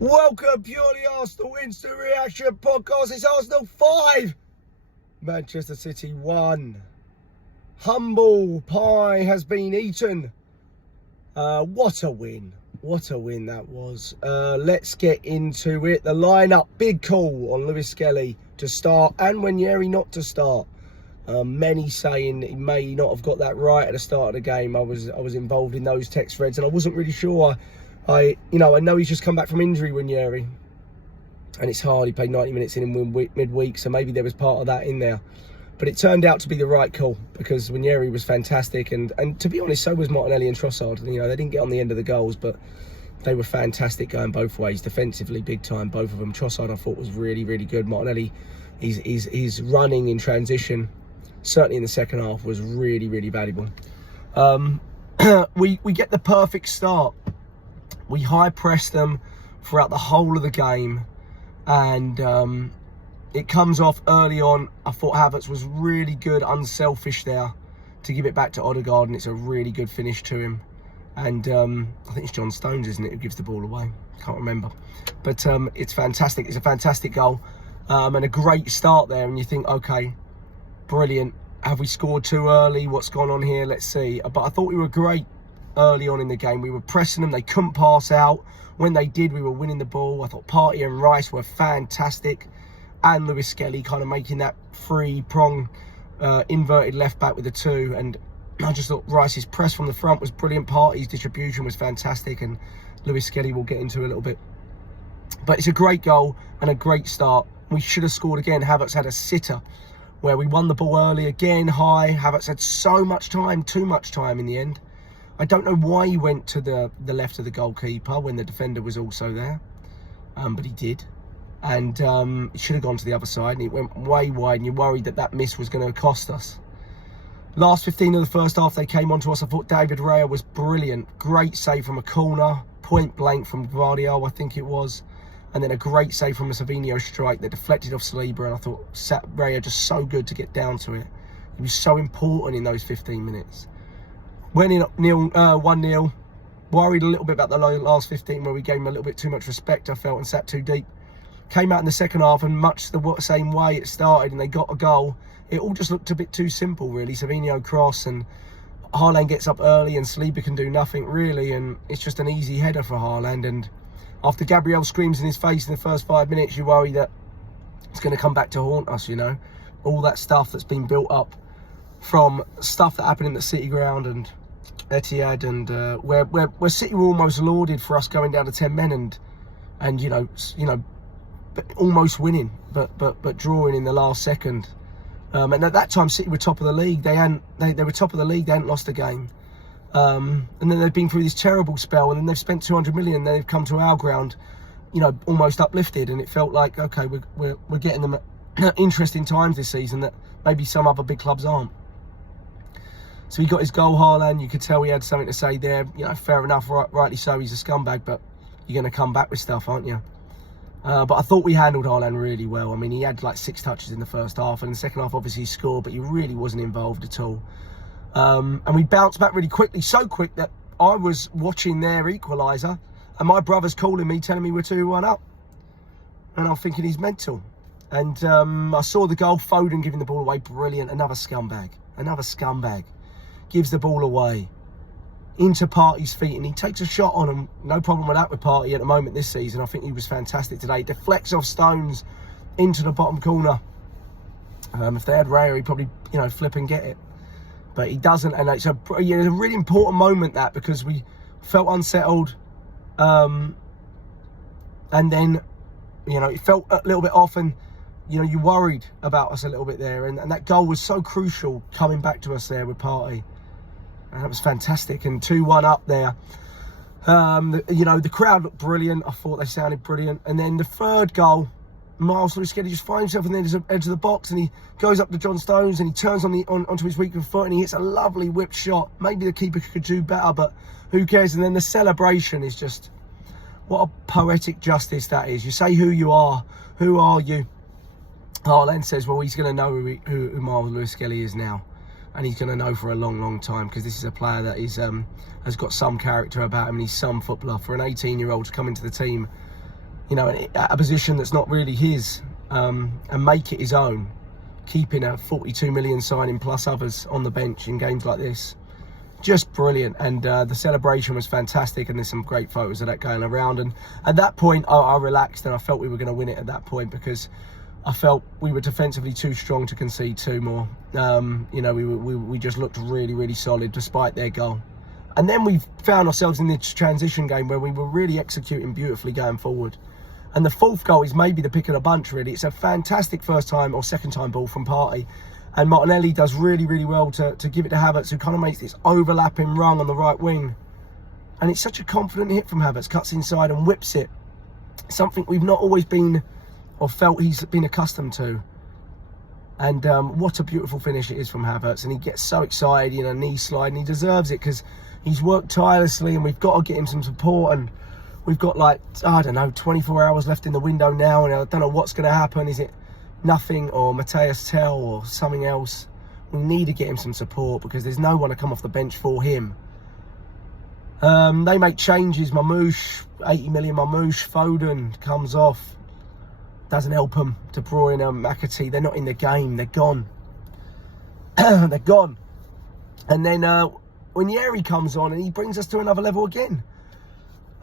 Welcome, Purely Arsenal Instant Reaction Podcast. It's Arsenal 5, Manchester City 1. Humble pie has been eaten. What a win. What a win that was. Let's get into it. The lineup, big call on Lewis Skelly to start and Nwaneri not to start. Many saying he may not have got that right at the start of the game. I was involved in those text threads and I wasn't really sure. I know he's just come back from injury, Nwaneri, and it's hard. He played 90 minutes in midweek, so maybe there was part of that in there. But it turned out to be the right call because Nwaneri was fantastic, and to be honest, so was Martinelli and Trossard. They didn't get on the end of the goals, but they were fantastic going both ways. Defensively, big time, both of them. Trossard, I thought, was really, really good. Martinelli, his running in transition, certainly in the second half, was really, really valuable. We get the perfect start. We high pressed them throughout the whole of the game, and it comes off early on. I thought Havertz was really good, unselfish there to give it back to Odegaard, and it's a really good finish to him. And I think it's John Stones, isn't it, who gives the ball away? Can't remember. But it's fantastic. It's a fantastic goal and a great start there. And you think, okay, brilliant. Have we scored too early? What's gone on here? Let's see. But I thought we were great early on in the game. We were pressing them. They couldn't pass out. When they did, we were winning the ball. I thought Partey and Rice were fantastic, and Lewis Skelly kind of making that three-prong inverted left back with the two. And I just thought Rice's press from the front was brilliant. Partey's distribution was fantastic, and Lewis Skelly we'll get into a little bit. But it's a great goal and a great start. We should have scored again. Havertz had a sitter where we won the ball early again, high. Havertz had so much time, too much time in the end. I don't know why he went to the left of the goalkeeper when the defender was also there, but he did. And he should have gone to the other side, and it went way wide, and you're worried that miss was going to cost us. Last 15 of the first half, they came onto us. I thought David Raya was brilliant. Great save from a corner, point blank from Gvardiol, I think it was. And then a great save from a Savinho strike that deflected off Saliba, and I thought Raya just so good to get down to it. He was so important in those 15 minutes. Went in 1-0, worried a little bit about the last 15 where we gave him a little bit too much respect, I felt, and sat too deep. Came out in the second half, and much the same way it started, and they got a goal. It all just looked a bit too simple, really. Savinho cross, and Haaland gets up early, and Saliba can do nothing, really, and it's just an easy header for Haaland. And after Gabriel screams in his face in the first 5 minutes, you worry that it's going to come back to haunt us, all that stuff that's been built up from stuff that happened in the City ground and Etihad, and where City were almost lauded for us going down to 10 men and almost winning, but drawing in the last second. And at that time, City were top of the league. They were top of the league. They hadn't lost a game. And then they've been through this terrible spell, and then they've spent 200 million. And they've come to our ground, almost uplifted, and it felt like, okay, we're getting them at interesting times this season that maybe some other big clubs aren't. So he got his goal, Haaland. You could tell he had something to say there. Fair enough, rightly so. He's a scumbag, but you're going to come back with stuff, aren't you? But I thought we handled Haaland really well. I mean, he had like 6 touches in the first half, and in the second half, obviously, he scored, but he really wasn't involved at all. And we bounced back really quickly, so quick that I was watching their equaliser, and my brother's calling me, telling me we're 2-1 up. And I'm thinking he's mental. And I saw the goal, Foden giving the ball away, brilliant. Another scumbag. Gives the ball away into Partey's feet, and he takes a shot on him. No problem with that with Partey at the moment this season. I think he was fantastic today. Deflects off Stones into the bottom corner. If they had Raya, he'd probably flip and get it, but he doesn't. And it's a really important moment, that, because we felt unsettled, and then it felt a little bit off, and you worried about us a little bit there, and that goal was so crucial coming back to us there with Partey. And that was fantastic, and 2-1 up there. The crowd looked brilliant. I thought they sounded brilliant. And then the third goal, Miles Lewis Skelly just finds himself in the edge of the box, and he goes up to John Stones, and he turns onto his weaker foot, and he hits a lovely whip shot. Maybe the keeper could do better, but who cares? And then the celebration is just, what a poetic justice that is. You say who you are. Who are you? Haaland says, well, he's going to know who Miles Lewis Skelly is now. And he's going to know for a long, long time, because this is a player that is has got some character about him, and he's some footballer. For an 18-year-old to come into the team you know, at a position that's not really his, and make it his own, keeping a 42 million signing plus others on the bench in games like this. Just brilliant. And the celebration was fantastic, and there's some great photos of that going around. And at that point I relaxed, and I felt we were going to win it at that point, because I felt we were defensively too strong to concede 2 more. You know, we just looked really, really solid despite their goal. And then we found ourselves in this transition game where we were really executing beautifully going forward. And the 4th goal is maybe the pick of the bunch, really. It's a fantastic first time or second time ball from Partey. And Martinelli does really, really well to give it to Havertz, who kind of makes this overlapping run on the right wing. And it's such a confident hit from Havertz, cuts inside and whips it. Something we've not always been, or felt he's been accustomed to. And what a beautiful finish it is from Havertz. And he gets so excited, you know, knee slide, and he deserves it, because he's worked tirelessly, and we've got to get him some support. And we've got, like, I don't know, 24 hours left in the window now, and I don't know what's going to happen. Is it nothing or Matthias Tell or something else? We need to get him some support, because there's no one to come off the bench for him. They make changes. Mamouche, 80 million Mamouche. Foden comes off. Doesn't help them. De Bruyne and McAtee, they're not in the game. They're gone. They're gone. And then Nwaneri comes on, and he brings us to another level again.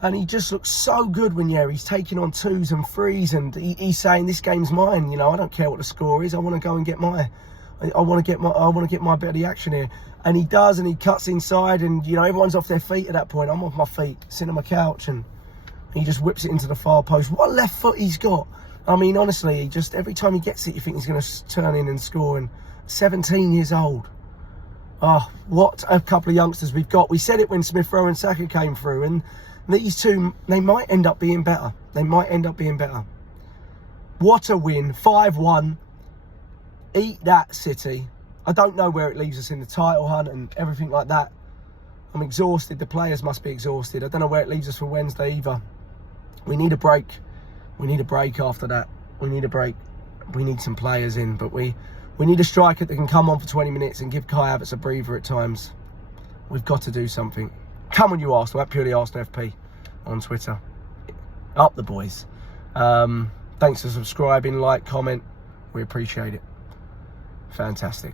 And he just looks so good when he's taking on 2s and 3s, and he's saying, this game's mine. You know, I don't care what the score is. I want to go and get my, I want to get my bit of the action here. And he does, and he cuts inside, and you know, everyone's off their feet at that point. I'm off my feet, sitting on my couch, and he just whips it into the far post. What left foot he's got! I mean, honestly, he just, every time he gets it, you think he's going to turn in and score. And 17 years old. Oh, what a couple of youngsters we've got. We said it when Smith Rowe and Saka came through, and these two, they might end up being better. They might end up being better. What a win. 5-1. Eat that, City. I don't know where it leaves us in the title hunt and everything like that. I'm exhausted. The players must be exhausted. I don't know where it leaves us for Wednesday either. We need a break. We need a break after that. We need a break. We need some players in, but we need a striker that can come on for 20 minutes and give Kai Havertz a breather at times. We've got to do something. Come on, you Arsenal, at Purely Arsenal FP on Twitter. Up the boys. Thanks for subscribing, like, comment. We appreciate it. Fantastic.